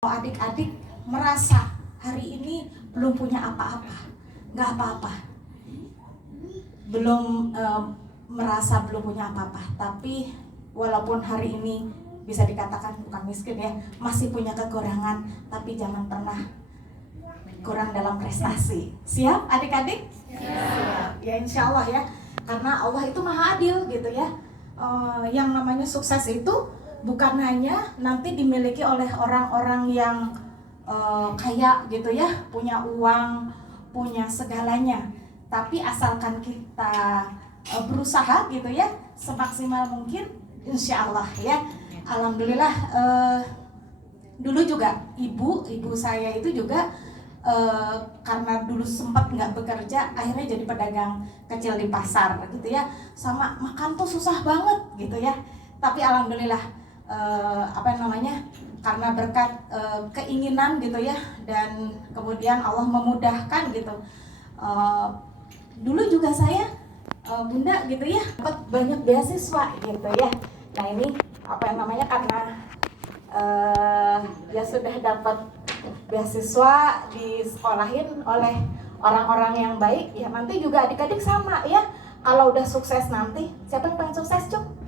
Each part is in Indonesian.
Adik-adik merasa hari ini belum punya apa-apa, nggak apa-apa, belum merasa belum punya apa-apa, tapi walaupun hari ini bisa dikatakan bukan miskin ya, masih punya kekurangan, tapi jangan pernah kurang dalam prestasi. Siap adik-adik? Siap. Ya insya Allah ya, karena Allah itu maha adil gitu ya. Yang namanya sukses itu bukan hanya nanti dimiliki oleh orang-orang yang kaya gitu ya, punya uang, punya segalanya. Tapi asalkan kita berusaha gitu ya, semaksimal mungkin, insya Allah ya. Alhamdulillah, dulu juga ibu saya itu juga karena dulu sempat nggak bekerja, akhirnya jadi pedagang kecil di pasar gitu ya. Sama makan tuh susah banget gitu ya. Tapi alhamdulillah, karena berkat keinginan gitu ya, dan kemudian Allah memudahkan gitu. Dulu juga saya bunda gitu ya, dapat banyak beasiswa gitu ya. Nah ini karena ya sudah dapat beasiswa disekolahin oleh orang-orang yang baik ya. Nanti juga adik-adik sama ya, kalau udah sukses nanti, siapa yang pengen sukses Cuk?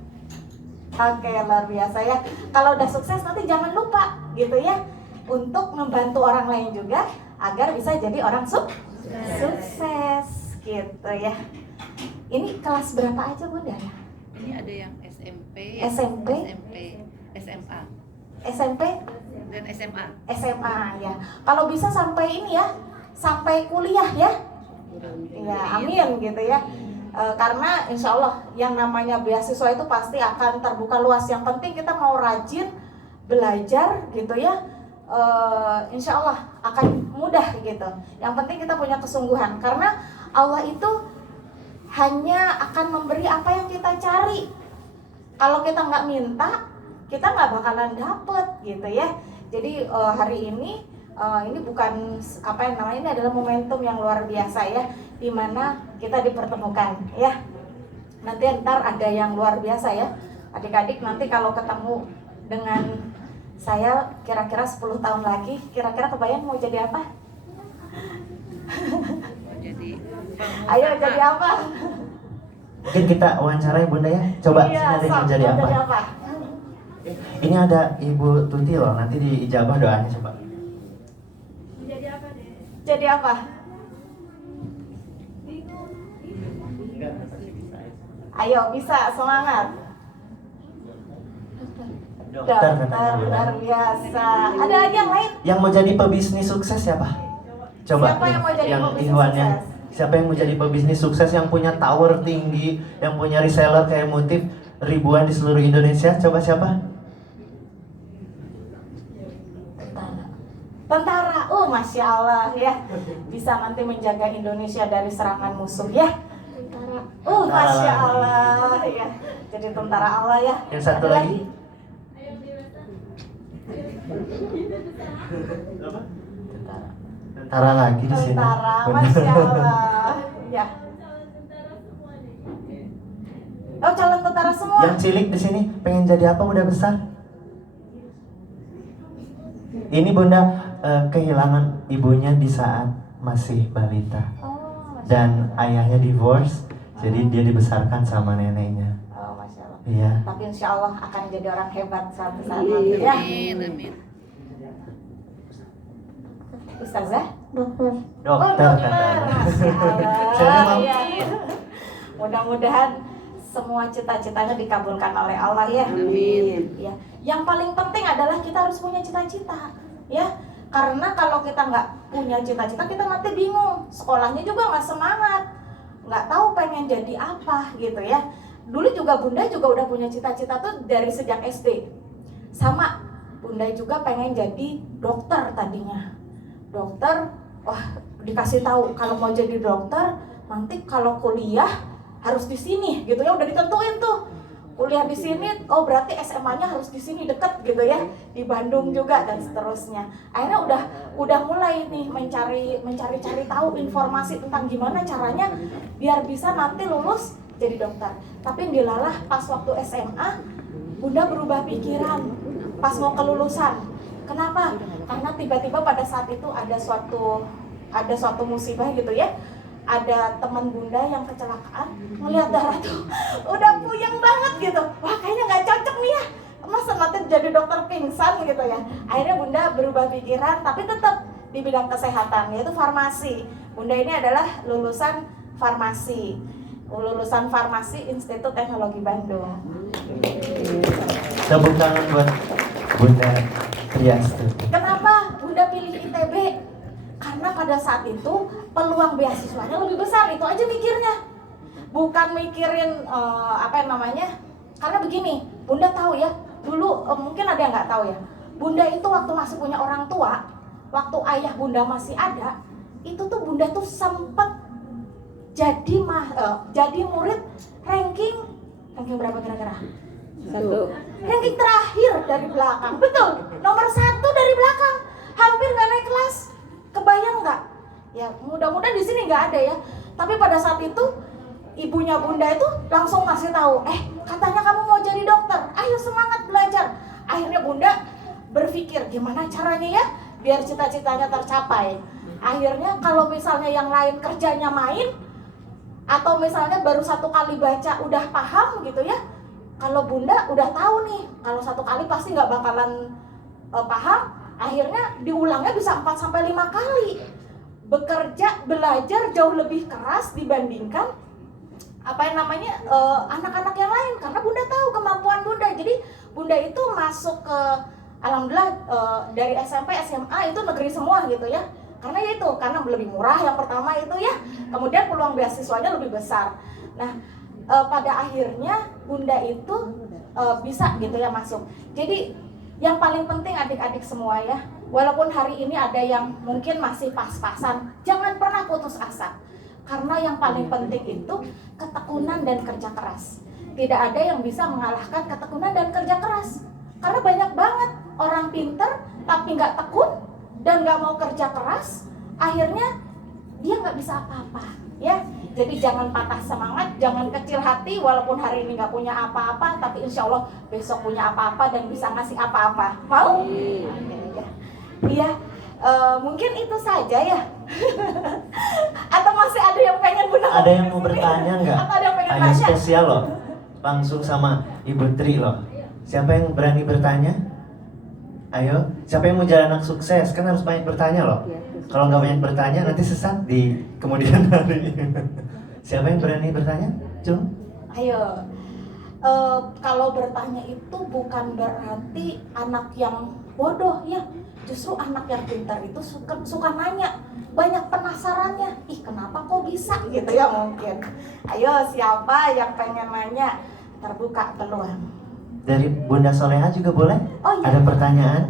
Oke, luar biasa ya. Kalau udah sukses nanti jangan lupa gitu ya, untuk membantu orang lain juga agar bisa jadi orang sukses gitu ya. Ini kelas berapa aja bunda ya? Ini ada yang SMP, SMA, SMP dan SMA. SMA ya. Kalau bisa sampai ini ya, sampai kuliah ya. Ya, amin gitu ya. Karena insya Allah yang namanya beasiswa itu pasti akan terbuka luas. Yang penting kita mau rajin belajar gitu ya, insya Allah akan mudah gitu. Yang penting kita punya kesungguhan, karena Allah itu hanya akan memberi apa yang kita cari. Kalau kita nggak minta, kita nggak bakalan dapet gitu ya. Jadi hari ini bukan ini adalah momentum yang luar biasa ya, dimana kita dipertemukan ya. Nanti ntar ada yang luar biasa ya adik-adik, nanti kalau ketemu dengan saya kira-kira 10 tahun lagi, kira-kira kebayang mau jadi apa? Jadi Ayo jadi apa? Mungkin kita wawancarai bunda ya. Coba Iya, sini mau jadi apa? Ini ada Ibu Tuti loh, nanti diijabah doanya coba. Jadi apa deh? Jadi apa? Ayo bisa, semangat. Dokter katanya bunda. Luar biasa. Ada lagi yang lain? Yang mau jadi pebisnis sukses siapa? Coba. Siapa yang mau jadi pebisnis Ikhwan sukses? Siapa yang mau jadi pebisnis sukses, yang punya tower tinggi, yang punya reseller kayak Motif ribuan di seluruh Indonesia? Coba siapa? Tentara. Masya Allah ya, bisa nanti menjaga Indonesia dari serangan musuh ya. Tentara. Masya Allah ya, jadi tentara Allah ya. Yang satu Ada lagi? Tentara lagi di sini. Tentara, Masya Allah ya. Oh, calon tentara semua. Yang cilik di sini pengen jadi apa udah besar? Ini bunda kehilangan ibunya di saat masih balita, dan ayahnya divorce, jadi dia dibesarkan sama neneknya. Masya Allah. Iya. Tapi insya Allah akan jadi orang hebat suatu saat nanti ya. amin. Ustazah? Dokter Dokter, katanya. Masya Saya Allah mau- ya. Mudah-mudahan semua cita-citanya dikabulkan oleh Allah ya. Amin. Ya. Yang paling penting adalah kita harus punya cita-cita ya. Karena kalau kita nggak punya cita-cita, kita nanti bingung. Sekolahnya juga nggak semangat, nggak tahu pengen jadi apa gitu ya. Dulu juga bunda juga udah punya cita-cita tuh dari sejak SD. Sama, bunda juga pengen jadi dokter tadinya. Dokter, dikasih tahu kalau mau jadi dokter nanti kalau kuliah harus di sini gitu ya, udah ditentuin tuh. Kuliah di sini, berarti SMA-nya harus di sini deket gitu ya, di Bandung juga dan seterusnya. Akhirnya udah mulai nih mencari tahu informasi tentang gimana caranya biar bisa nanti lulus jadi dokter. Tapi dilalah pas waktu SMA, bunda berubah pikiran pas mau kelulusan. Kenapa? Karena tiba-tiba pada saat itu ada suatu musibah gitu ya. Ada teman bunda yang kecelakaan, ngelihat darah tuh udah puyeng banget gitu. Wah, kayaknya nggak cocok nih ya, masa nanti jadi dokter pingsan gitu ya. Akhirnya bunda berubah pikiran, tapi tetap di bidang kesehatan, yaitu farmasi. Bunda ini adalah lulusan farmasi Institut Teknologi Bandung. Tepuk tangan buat Bunda Triastuti. Kenapa bunda pilih ITB? Karena pada saat itu peluang beasiswanya lebih besar, itu aja mikirnya. Bukan mikirin karena begini, bunda tahu ya, dulu mungkin ada yang nggak tahu ya. Bunda itu waktu masih punya orang tua, waktu ayah bunda masih ada, itu tuh bunda tuh sempet jadi murid ranking berapa kira-kira? 1. Ranking terakhir dari belakang, betul, nomor 1 dari belakang, hampir nggak naik kelas. Kebayang nggak? Ya mudah-mudahan di sini nggak ada ya. Tapi pada saat itu ibunya bunda itu langsung ngasih tahu, katanya kamu mau jadi dokter, ayo semangat belajar. Akhirnya bunda berpikir gimana caranya ya biar cita-citanya tercapai. Akhirnya kalau misalnya yang lain kerjanya main, atau misalnya baru 1 kali baca udah paham gitu ya, kalau bunda udah tahu nih, kalau 1 kali pasti nggak bakalan paham. Akhirnya diulangnya bisa 4-5 kali. Bekerja, belajar jauh lebih keras dibandingkan anak-anak yang lain, karena bunda tahu kemampuan bunda. Jadi bunda itu masuk ke, alhamdulillah, dari SMP, SMA itu negeri semua gitu ya. Karena lebih murah yang pertama itu ya. Kemudian peluang beasiswanya lebih besar. Nah, pada akhirnya bunda itu bisa gitu ya masuk. Jadi yang paling penting adik-adik semua ya, walaupun hari ini ada yang mungkin masih pas-pasan, jangan pernah putus asa. Karena yang paling penting itu ketekunan dan kerja keras. Tidak ada yang bisa mengalahkan ketekunan dan kerja keras. Karena banyak banget orang pinter tapi nggak tekun dan nggak mau kerja keras, akhirnya dia nggak bisa apa-apa ya. Jadi jangan patah semangat, jangan kecil hati, walaupun hari ini nggak punya apa-apa, tapi insya Allah besok punya apa-apa dan bisa ngasih apa-apa. Mau? Iya, mungkin itu saja ya. Atau masih ada yang pengen bunda? Ada yang mau bertanya nggak? Atau ada yang pengen Hanya nanya? spesial loh, langsung sama Ibu Tri loh. Siapa yang berani bertanya? Ayo, siapa yang mau jadi anak sukses? Kan harus banyak bertanya loh. Kalau nggak banyak bertanya nanti sesat di kemudian hari. Siapa yang berani bertanya? Cung? Ayo. Kalau bertanya itu bukan berarti anak yang bodoh ya. Justru anak yang pintar itu suka nanya, banyak penasarannya. Ih, kenapa kok bisa gitu ya mungkin. Ayo, siapa yang pengen nanya? Terbuka peluang. Dari Bunda Soleha juga boleh? Oh iya. Ada pertanyaan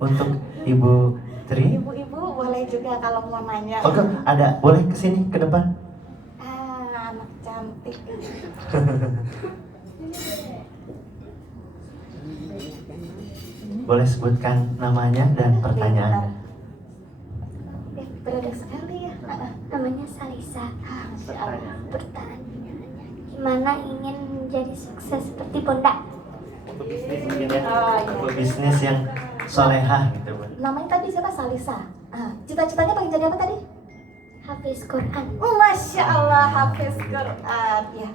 untuk Ibu Tri? Ibu-ibu boleh juga kalau mau nanya. Oke, ada. Boleh kesini ke depan. Anak cantik. Boleh sebutkan namanya dan pertanyaannya. Berada sekali ya. Namanya Salisa. Pertanyaannya, gimana ingin menjadi sukses seperti Bunda? Bisnis mungkin ya. Oh, iya. Bisnis yang solehah gitu, Bun. Namanya tadi siapa? Salisa. Cita-citanya pengen jadi apa tadi? Hafiz Quran. Masya Allah, hafiz Quran ya.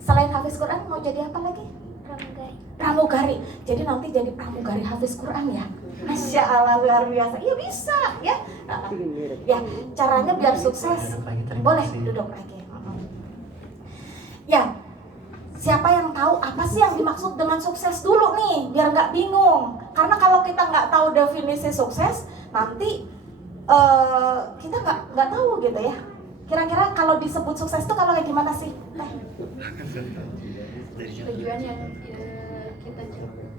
Selain hafiz Quran mau jadi apa lagi? Pramugari. Pramugari. Jadi nanti jadi pramugari hafiz Quran ya. Masya Allah, luar biasa. Iya bisa ya. Ya, caranya biar sukses. Duduk lagi, terima Boleh kasih. duduk lagi. Ya, siapa yang tahu apa sih yang dimaksud dengan sukses dulu nih, biar nggak bingung. Karena kalau kita nggak tahu definisi sukses, nanti kita nggak tahu gitu ya. Kira-kira kalau disebut sukses itu kalau kayak gimana sih? Tujuan yang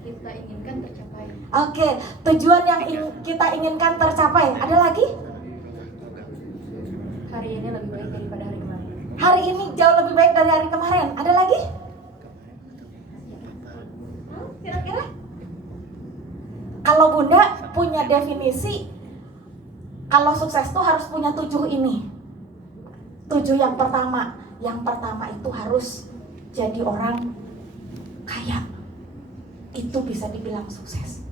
kita inginkan tercapai. Oke, tujuan yang kita inginkan tercapai. Ada lagi? Hari ini lebih baik daripada hari kemarin. Hari ini jauh lebih baik dari hari kemarin. Ada lagi? Kira-kira? Kalau Bunda punya definisi, kalau sukses tuh harus punya 7 ini. 7 yang pertama. Yang pertama itu harus jadi orang kaya. Itu bisa dibilang sukses.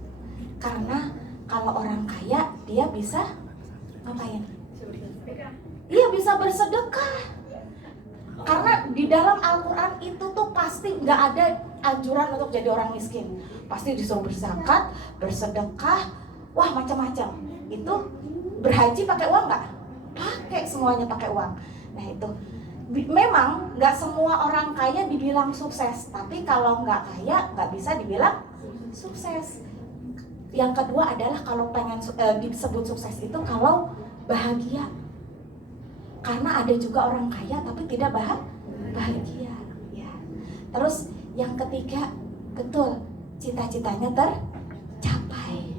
Karena kalau orang kaya dia bisa ngapain? Iya, bisa bersedekah. Karena di dalam Al-Quran itu tuh pasti nggak ada anjuran untuk jadi orang miskin. Pasti disuruh berzakat, bersedekah, wah macam-macam. Itu berhaji pakai uang nggak? Pakai, semuanya pakai uang. Nah itu memang nggak semua orang kaya dibilang sukses, tapi kalau nggak kaya nggak bisa dibilang sukses. Yang kedua adalah kalau pengen disebut sukses itu kalau bahagia. Karena ada juga orang kaya tapi tidak bahagia. Ya. Terus yang ketiga, betul, cita-citanya tercapai.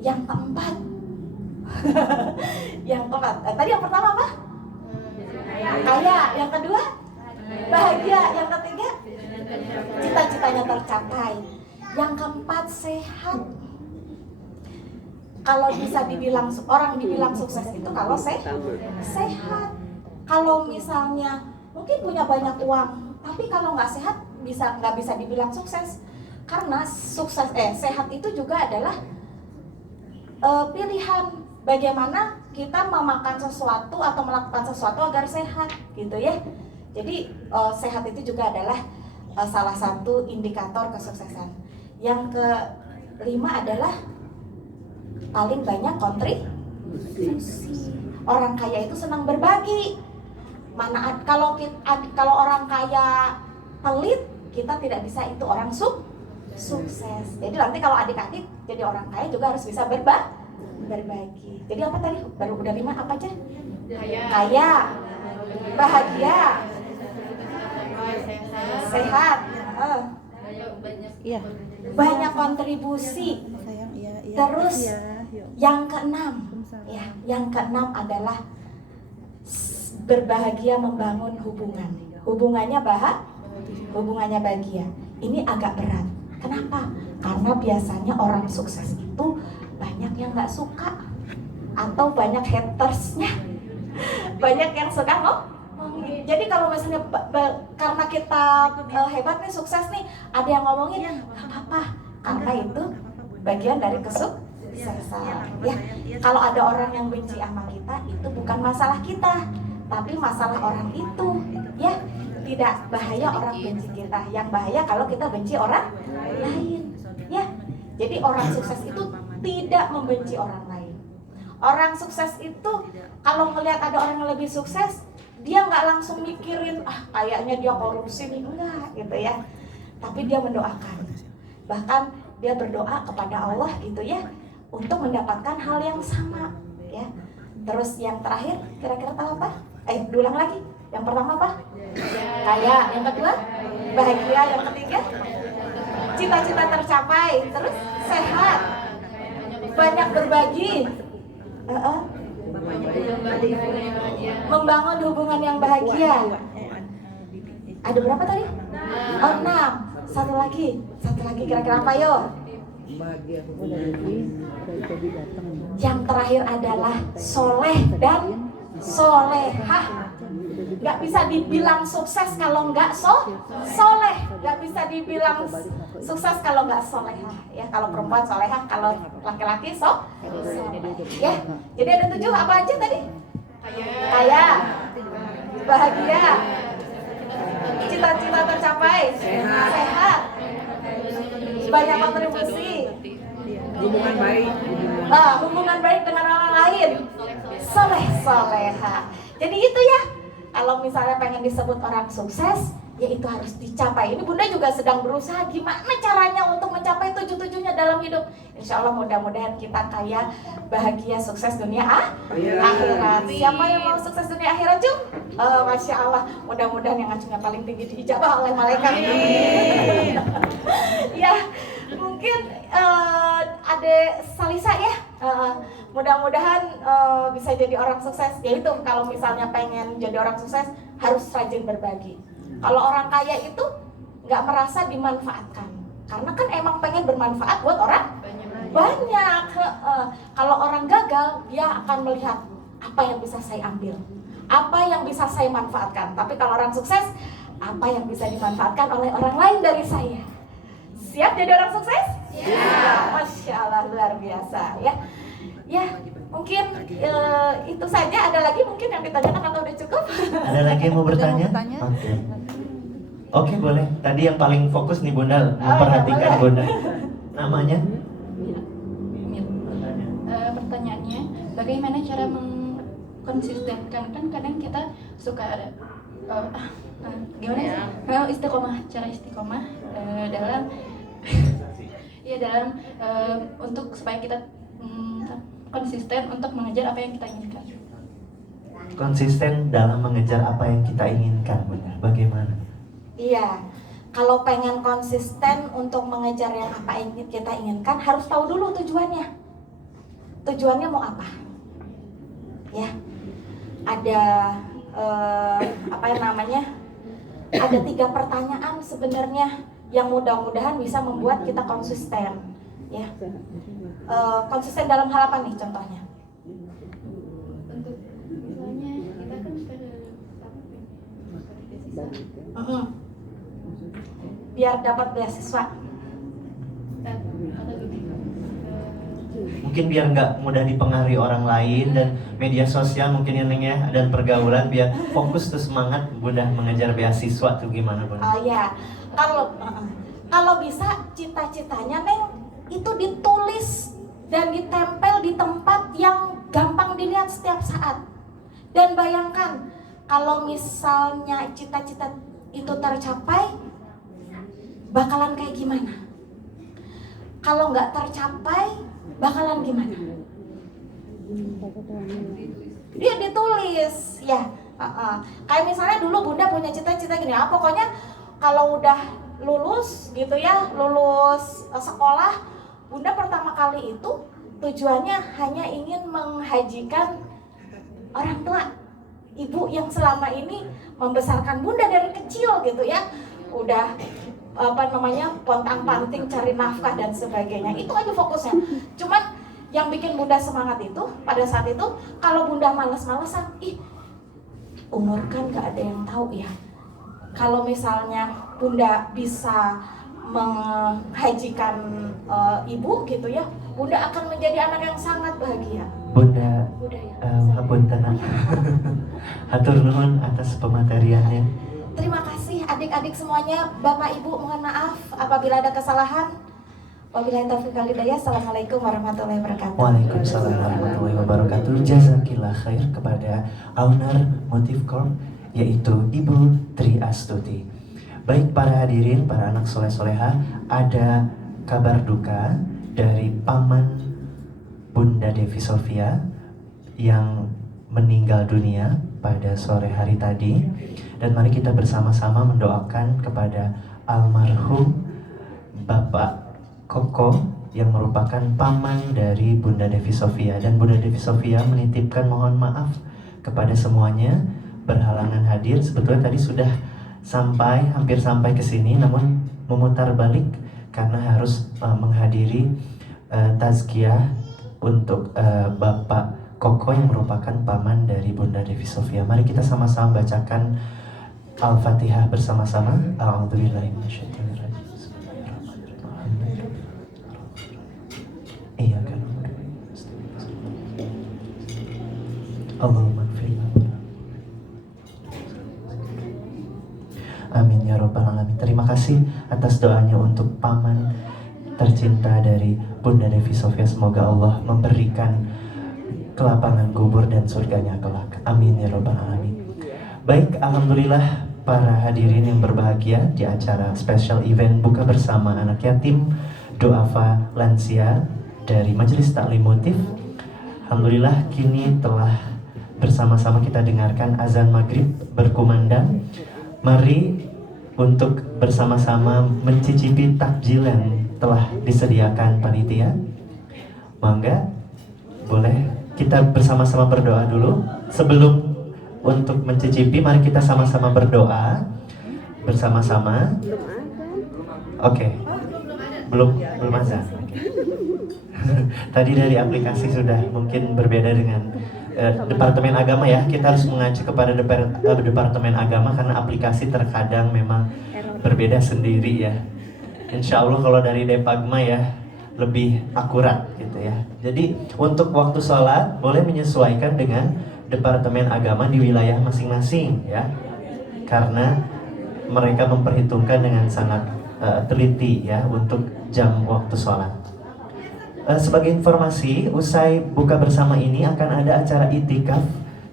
Yang keempat, tadi yang pertama apa? Kaya. Yang kedua, bahagia. Yang ketiga, cita-citanya tercapai. Yang keempat, sehat. Kalau bisa dibilang, orang dibilang sukses itu kalau sehat. Kalau misalnya mungkin punya banyak uang, tapi kalau nggak sehat nggak bisa dibilang sukses. Karena sehat itu juga adalah pilihan bagaimana kita memakan sesuatu atau melakukan sesuatu agar sehat, gitu ya. Jadi sehat itu juga adalah salah satu indikator kesuksesan. Yang kelima adalah paling banyak kontribusi. Orang kaya itu senang berbagi. Kalau orang kaya pelit, kita tidak bisa itu orang sukses. Jadi nanti kalau adik-adik jadi orang kaya juga harus bisa berbagi. Jadi apa tadi? Baru udah 5 apa aja? Kaya, bahagia, sehat, banyak kontribusi. Terus yang keenam adalah berbahagia membangun hubungan. Hubungannya bahagia. Ini agak berat. Kenapa? Karena biasanya orang sukses itu banyak yang nggak suka atau banyak hatersnya, banyak yang suka ngomongin. Jadi kalau misalnya karena kita hebat nih, sukses nih, ada yang ngomongin, nggak apa-apa, karena itu bagian dari kesuksesan. Ya, kalau ada orang yang benci sama kita, itu bukan masalah kita, tapi masalah orang itu. Ya, tidak bahaya orang benci kita. Yang bahaya kalau kita benci orang lain. Ya, jadi orang sukses itu tidak membenci orang lain. Orang sukses itu kalau melihat ada orang yang lebih sukses, dia nggak langsung mikirin kayaknya dia korupsi nih, enggak gitu ya. Tapi dia mendoakan. Bahkan dia berdoa kepada Allah gitu ya, untuk mendapatkan hal yang sama ya. Terus yang terakhir kira-kira tahu apa? Ulang lagi. Yang pertama apa? Kaya. Yang kedua bahagia. Yang ketiga cita-cita tercapai. Terus sehat, banyak berbagi, membangun hubungan yang bahagia. Ada berapa tadi? 6. Satu lagi kira-kira apa yo? Yang terakhir adalah soleh dan solehah. Gak bisa dibilang sukses kalau nggak soleh. Gak bisa dibilang sukses kalau nggak solehah. Ya, kalau perempuan solehah, kalau laki-laki soleh. Ya, jadi ada 7 apa aja tadi? Kaya, bahagia, cita-cita tercapai, sehat, banyak kontribusi, hubungan baik dengan orang lain, soleh-soleha. Jadi itu ya, kalau misalnya pengen disebut orang sukses, ya itu harus dicapai. Ini Bunda juga sedang berusaha gimana caranya untuk mencapai 7-7-nya dalam hidup. Insya Allah mudah-mudahan kita kaya, bahagia, sukses dunia akhirat. Siapa yang mau sukses dunia akhirat, Cung? Masya Allah, mudah-mudahan yang ngacungnya paling tinggi diijabah oleh malaikat. Ya, mungkin Ade Salisa ya, mudah-mudahan bisa jadi orang sukses. Yaitu kalau misalnya pengen jadi orang sukses harus rajin berbagi. Kalau orang kaya itu nggak merasa dimanfaatkan, karena kan emang pengen bermanfaat buat orang banyak. Kalau orang gagal, dia akan melihat apa yang bisa saya ambil, apa yang bisa saya manfaatkan. Tapi kalau orang sukses, apa yang bisa dimanfaatkan oleh orang lain dari saya. Siap jadi orang sukses? Ya, Masya Allah, luar biasa ya. Ya, mungkin itu saja. Ada lagi mungkin yang ditanyakan atau udah cukup? Ada lagi yang mau bertanya? Ada yang mau bertanya? Oke. Oke, boleh. Tadi yang paling fokus nih Bunda, Oh, memperhatikan iya, boleh. Bunda. Namanya? Pertanyaannya, bagaimana cara mengkonsistenkan? Kan kadang kita suka ada gimana sih? Istiqomah, cara istiqomah dalam ya dalam untuk supaya kita konsisten untuk mengejar apa yang kita inginkan. Konsisten dalam mengejar apa yang kita inginkan, Bunda. Bagaimana? Iya, kalau pengen konsisten untuk mengejar yang apa yang kita inginkan, harus tahu dulu tujuannya. Tujuannya mau apa? Ya, ada apa yang namanya? Ada 3 pertanyaan sebenarnya yang mudah-mudahan bisa membuat kita konsisten. Ya, konsisten dalam hal apa nih contohnya? Untuk misalnya kita kan suka Mm-mm. Biar dapat beasiswa. atau lebih Mungkin biar nggak mudah dipengaruhi orang lain dan media sosial mungkin ya Neng ya, dan pergaulan, biar fokus tuh semangat Bunda mengejar beasiswa tuh gimana Bunda? Oh ya, kalau bisa cita-citanya Neng itu ditulis dan ditempel di tempat yang gampang dilihat setiap saat. Dan bayangkan kalau misalnya cita-cita itu tercapai, bakalan kayak gimana? Kalau nggak tercapai, bakalan gimana? Dia ditulis, ya. Kayak misalnya dulu Bunda punya cita-cita gini, pokoknya kalau udah lulus gitu ya, lulus sekolah, Bunda pertama kali itu tujuannya hanya ingin menghajikan orang tua, ibu yang selama ini membesarkan Bunda dari kecil gitu ya, udah pontang-panting cari nafkah dan sebagainya. Itu aja fokusnya. Cuman yang bikin Bunda semangat itu pada saat itu, kalau Bunda males-malesan, umur kan gak ada yang tahu ya. Kalau misalnya Bunda bisa menghajikan ibu gitu ya, Bunda akan menjadi anak yang sangat bahagia. Bunda, ya. Punten. Hatur nuhun atas pemateriannya. Terima kasih adik-adik semuanya, Bapak Ibu mohon maaf apabila ada kesalahan. Wabillahi taufiq wal hidayah. Assalamualaikum warahmatullahi wabarakatuh. Waalaikumsalam warahmatullahi wabarakatuh. Jazakillah khair kepada owner Motif Corp, yaitu Ibu Tri Astuti. Baik para hadirin, para anak soleh-soleha, ada kabar duka dari paman Bunda Devi Sofia yang meninggal dunia pada sore hari tadi. Dan mari kita bersama-sama mendoakan kepada almarhum Bapak Koko yang merupakan paman dari Bunda Devi Sofia. Dan Bunda Devi Sofia menitipkan mohon maaf kepada semuanya berhalangan hadir. Sebetulnya tadi sudah hampir sampai ke sini, namun memutar balik karena harus menghadiri tazkiyah untuk Bapak Koko yang merupakan paman dari Bunda Devi Sofia. Mari kita sama-sama bacakan Al-Fatihah bersama-sama. A'udzubillahi minasyaitonirrajim. Iya kan. Allahumma ighfir lana. Amin ya rabbal alamin. Terima kasih atas doanya untuk paman tercinta dari Bunda Devi Sofia. Semoga Allah memberikan kelapangan kubur dan surganya kelak. Amin ya rabbal alamin. Baik, alhamdulillah para hadirin yang berbahagia di acara special event buka bersama anak yatim Doafa Lansia dari Majelis Taklim Motif. Alhamdulillah kini telah bersama-sama kita dengarkan azan maghrib berkumandang. Mari untuk bersama-sama mencicipi takjil yang telah disediakan panitia. Mangga, boleh kita bersama-sama berdoa dulu. Sebelum untuk mencicipi, mari kita sama-sama berdoa bersama-sama. Oke. Belum azan. Tadi dari aplikasi sudah mungkin berbeda dengan Departemen Agama ya. Kita harus mengacu kepada Departemen Agama karena aplikasi terkadang memang berbeda sendiri ya. Insya Allah kalau dari Depagma ya lebih akurat gitu ya. Jadi untuk waktu sholat boleh menyesuaikan dengan Departemen Agama di wilayah masing-masing ya, karena mereka memperhitungkan dengan sangat teliti ya untuk jam waktu sholat. Sebagai informasi, usai buka bersama ini akan ada acara itikaf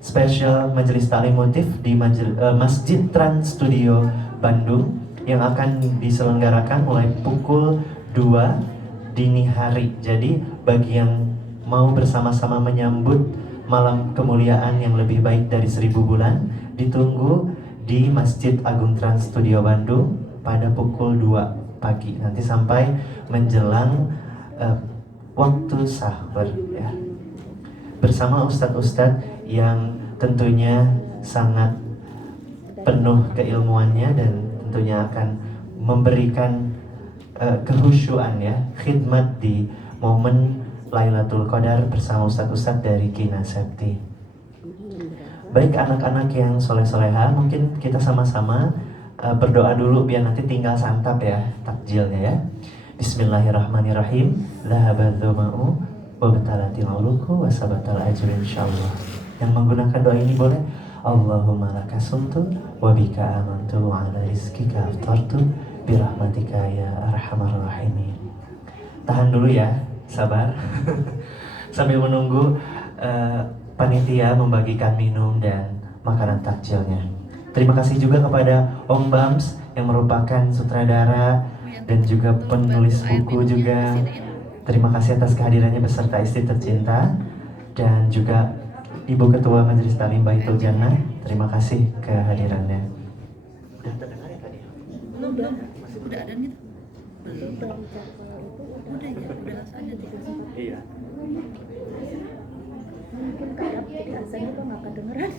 spesial Majelis Ta'lim Motif di Masjid Trans Studio Bandung yang akan diselenggarakan mulai pukul 2 dini hari. Jadi bagi yang mau bersama-sama menyambut malam kemuliaan yang lebih baik dari 1000 bulan, ditunggu di Masjid Agung Trans Studio Bandung pada pukul 2 pagi nanti sampai menjelang waktu sahur ya, bersama ustadz-ustadz yang tentunya sangat penuh keilmuannya dan tentunya akan memberikan kehusyuan ya, khidmat di momen Lailatul Qadar bersama ustadz-ustadz dari Kina Septi. Baik anak-anak yang soleh-soleha, mungkin kita sama-sama berdoa dulu biar nanti tinggal santap ya takjilnya ya. Bismillahirrahmanirrahim. Dhahabadz dzama'u wa batalatil uluku wa sabatal ajru insyaallah. Yang menggunakan doa ini boleh Allahumma laka sumtu wa bika amantu wa ala rizkika aftartu birahmatika ya arhamar rahimin. Tahan dulu ya, sabar. Sambil menunggu panitia membagikan minum dan makanan takjilnya. Terima kasih juga kepada Om Bams yang merupakan sutradara dan juga penulis buku juga. Terima kasih atas kehadirannya beserta istri tercinta dan juga Ibu Ketua Majelis Ta'lim Baitul Jannah. Terima kasih kehadirannya. Udah terdengar ya tadi? Belum. Udah ada nih. Belum. Udah ya, udah ada tuh. Iya. Mungkin kadang jadi azannya kok nggak kedengeran.